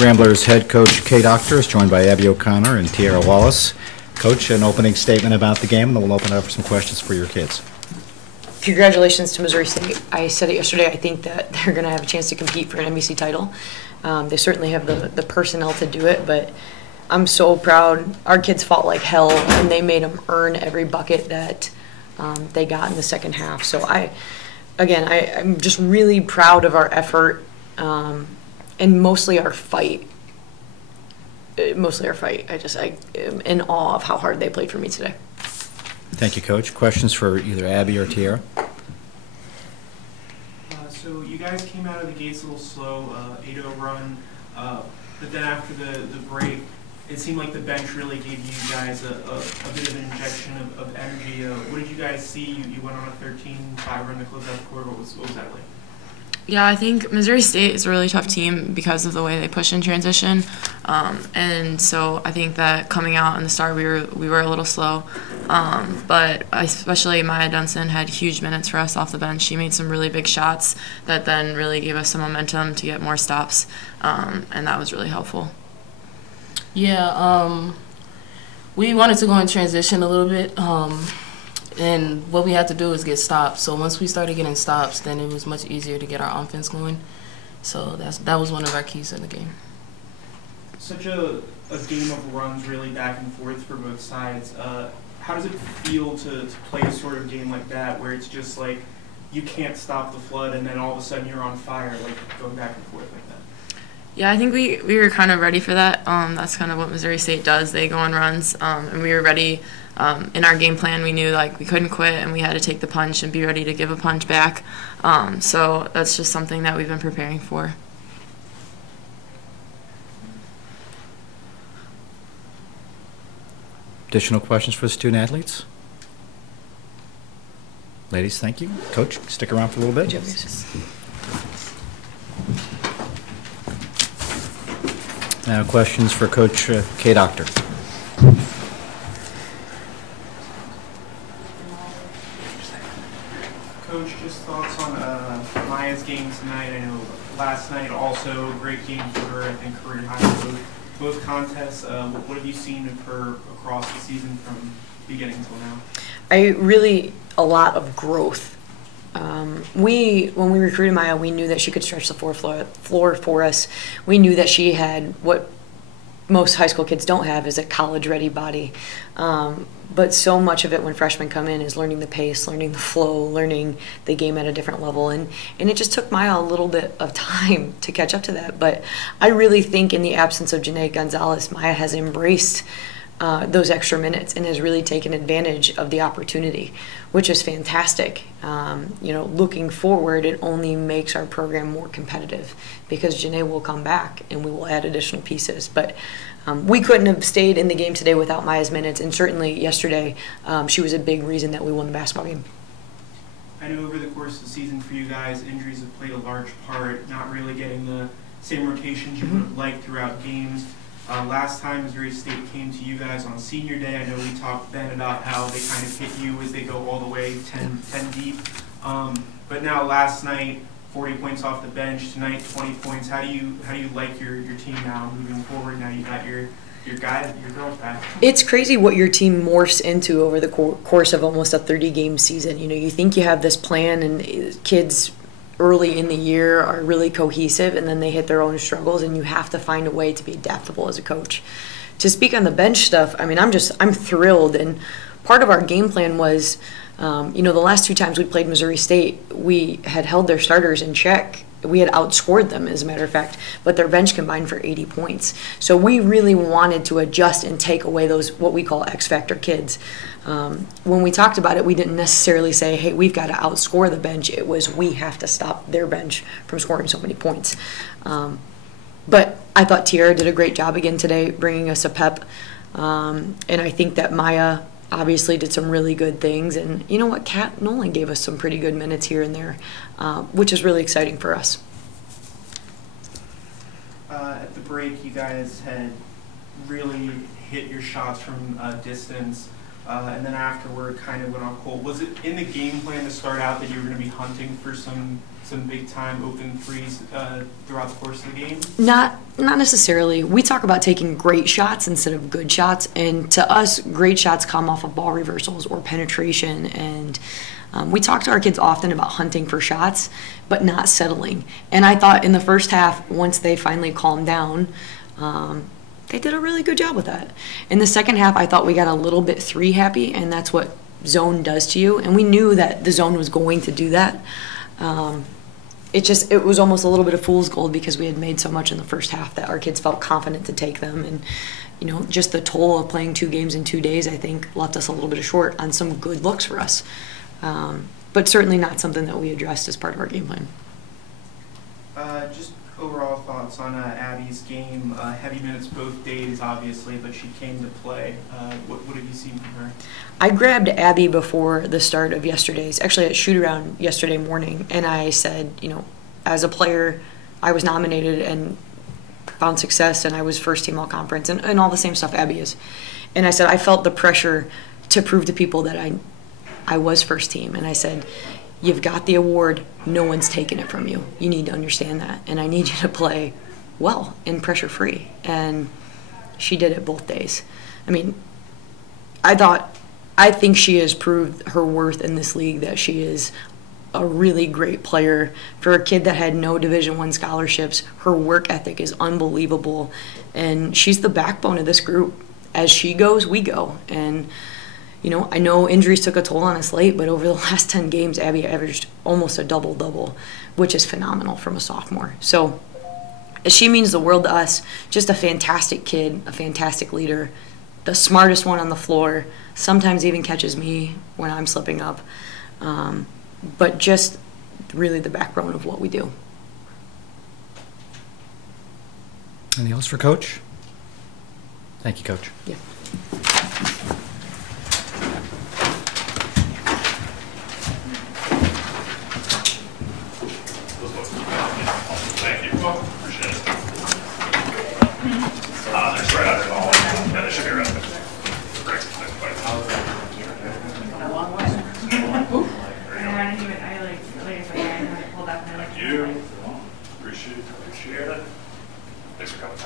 Ramblers head coach Kay Doctor is joined by Abby O'Connor and Tiara Wallace. Coach, an opening statement about the game, and then we'll open it up for some questions for your kids. Congratulations to Missouri State. I said it yesterday, I think that they're going to have a chance to compete for an MVC title. They certainly have the personnel to do it, but I'm so proud. Our kids fought like hell, and they made them earn every bucket that they got in the second half. So I'm just really proud of our effort, and mostly our fight. I am in awe of how hard they played for me today. Thank you, Coach. Questions for either Abby or Tiara? So you guys came out of the gates a little slow, 8-0 run, but then after the break, it seemed like the bench really gave you guys a bit of an injection of energy. What did you guys see? You went on a 13-5 run to close out the quarter. What was that like? Yeah, I think Missouri State is a really tough team because of the way they push in transition, and so I think that coming out in the start we were a little slow, but especially Maya Dunson had huge minutes for us off the bench. She made some really big shots that then really gave us some momentum to get more stops, and that was really helpful. Yeah, we wanted to go in transition a little bit. And what we had to do is get stops. So once we started getting stops, then it was much easier to get our offense going. So that was one of our keys in the game. Such a game of runs, really back and forth for both sides. How does it feel to play a sort of game like that, where it's just like you can't stop the flood, and then all of a sudden you're on fire, like going back and forth like that? Yeah, I think we were kind of ready for that. That's kind of what Missouri State does. They go on runs, and we were ready. In our game plan, we knew like we couldn't quit, and we had to take the punch and be ready to give a punch back. So that's just something that we've been preparing for. Additional questions for the student athletes? Ladies, thank you. Coach, stick around for a little bit. Now questions for Coach Kay Doctor. Coach, just thoughts on Maya's game tonight. I know last night also a great game for her. I think career high in both contests. What have you seen of her across the season from beginning till now? A lot of growth. When we recruited Maya, we knew that she could stretch the floor for us. We knew that she had what most high school kids don't have, is a college-ready body. But so much of it when freshmen come in is learning the pace, learning the flow, learning the game at a different level. And it just took Maya a little bit of time to catch up to that. But I really think in the absence of Janae Gonzalez, Maya has embraced those extra minutes and has really taken advantage of the opportunity, which is fantastic. Looking forward, it only makes our program more competitive because Janae will come back and we will add additional pieces. But we couldn't have stayed in the game today without Maya's minutes, and certainly yesterday she was a big reason that we won the basketball game. I know over the course of the season for you guys, injuries have played a large part, not really getting the same rotations you would have liked throughout games. Last time Missouri State came to you guys on senior day, I know we talked then about how they kind of hit you as they go all the way 10 deep. But now last night, 40 points off the bench, tonight 20 points. How do you like your team now moving forward? Now you got your guys, your girls back. It's crazy what your team morphs into over the course of almost a 30-game season. You think you have this plan, and kids early in the year are really cohesive, and then they hit their own struggles, and you have to find a way to be adaptable as a coach. To speak on the bench stuff, I'm thrilled, and part of our game plan was, the last two times we played Missouri State, we had held their starters in check. We had outscored them, as a matter of fact, but their bench combined for 80 points. So we really wanted to adjust and take away those, what we call X-factor kids. When we talked about it, we didn't necessarily say, hey, we've got to outscore the bench. It was, we have to stop their bench from scoring so many points. But I thought Tiara did a great job again today, bringing us a pep. And I think that Maya obviously did some really good things. And you know what? Kat Nolan gave us some pretty good minutes here and there, which is really exciting for us. At the break, you guys had really hit your shots from distance. and then afterward kind of went on cold. Was it in the game plan to start out that you were going to be hunting for some big-time open threes throughout the course of the game? Not necessarily. We talk about taking great shots instead of good shots, and to us, great shots come off of ball reversals or penetration, and we talk to our kids often about hunting for shots, but not settling. And I thought in the first half, once they finally calmed down, they did a really good job with that. In the second half, I thought we got a little bit three happy, and that's what zone does to you, and we knew that the zone was going to do that. It was almost a little bit of fool's gold because we had made so much in the first half that our kids felt confident to take them. And, you know, just the toll of playing 2 games in 2 days, I think, left us a little bit of short on some good looks for us. But certainly not something that we addressed as part of our game plan. Just overall thoughts on Abby's game. Heavy minutes both days, obviously, but she came to play. What have you seen from her? I grabbed Abby before the start of yesterday's, actually at shoot-around yesterday morning, and I said, you know, as a player, I was nominated and found success, and I was first team all-conference, and all the same stuff Abby is. And I said I felt the pressure to prove to people that I was first team, and I said, you've got the award, no one's taking it from you. You need to understand that, and I need you to play well and pressure-free. And she did it both days. I mean, I think she has proved her worth in this league, that she is a really great player. For a kid that had no Division I scholarships, her work ethic is unbelievable, and she's the backbone of this group. As she goes, we go. And you know, I know injuries took a toll on us late, but over the last 10 games, Abby averaged almost a double-double, which is phenomenal from a sophomore. So she means the world to us. Just a fantastic kid, a fantastic leader, the smartest one on the floor, sometimes even catches me when I'm slipping up, but just really the backbone of what we do. Anything else for Coach? Thank you, Coach. Yeah. Appreciate it. Thanks for coming.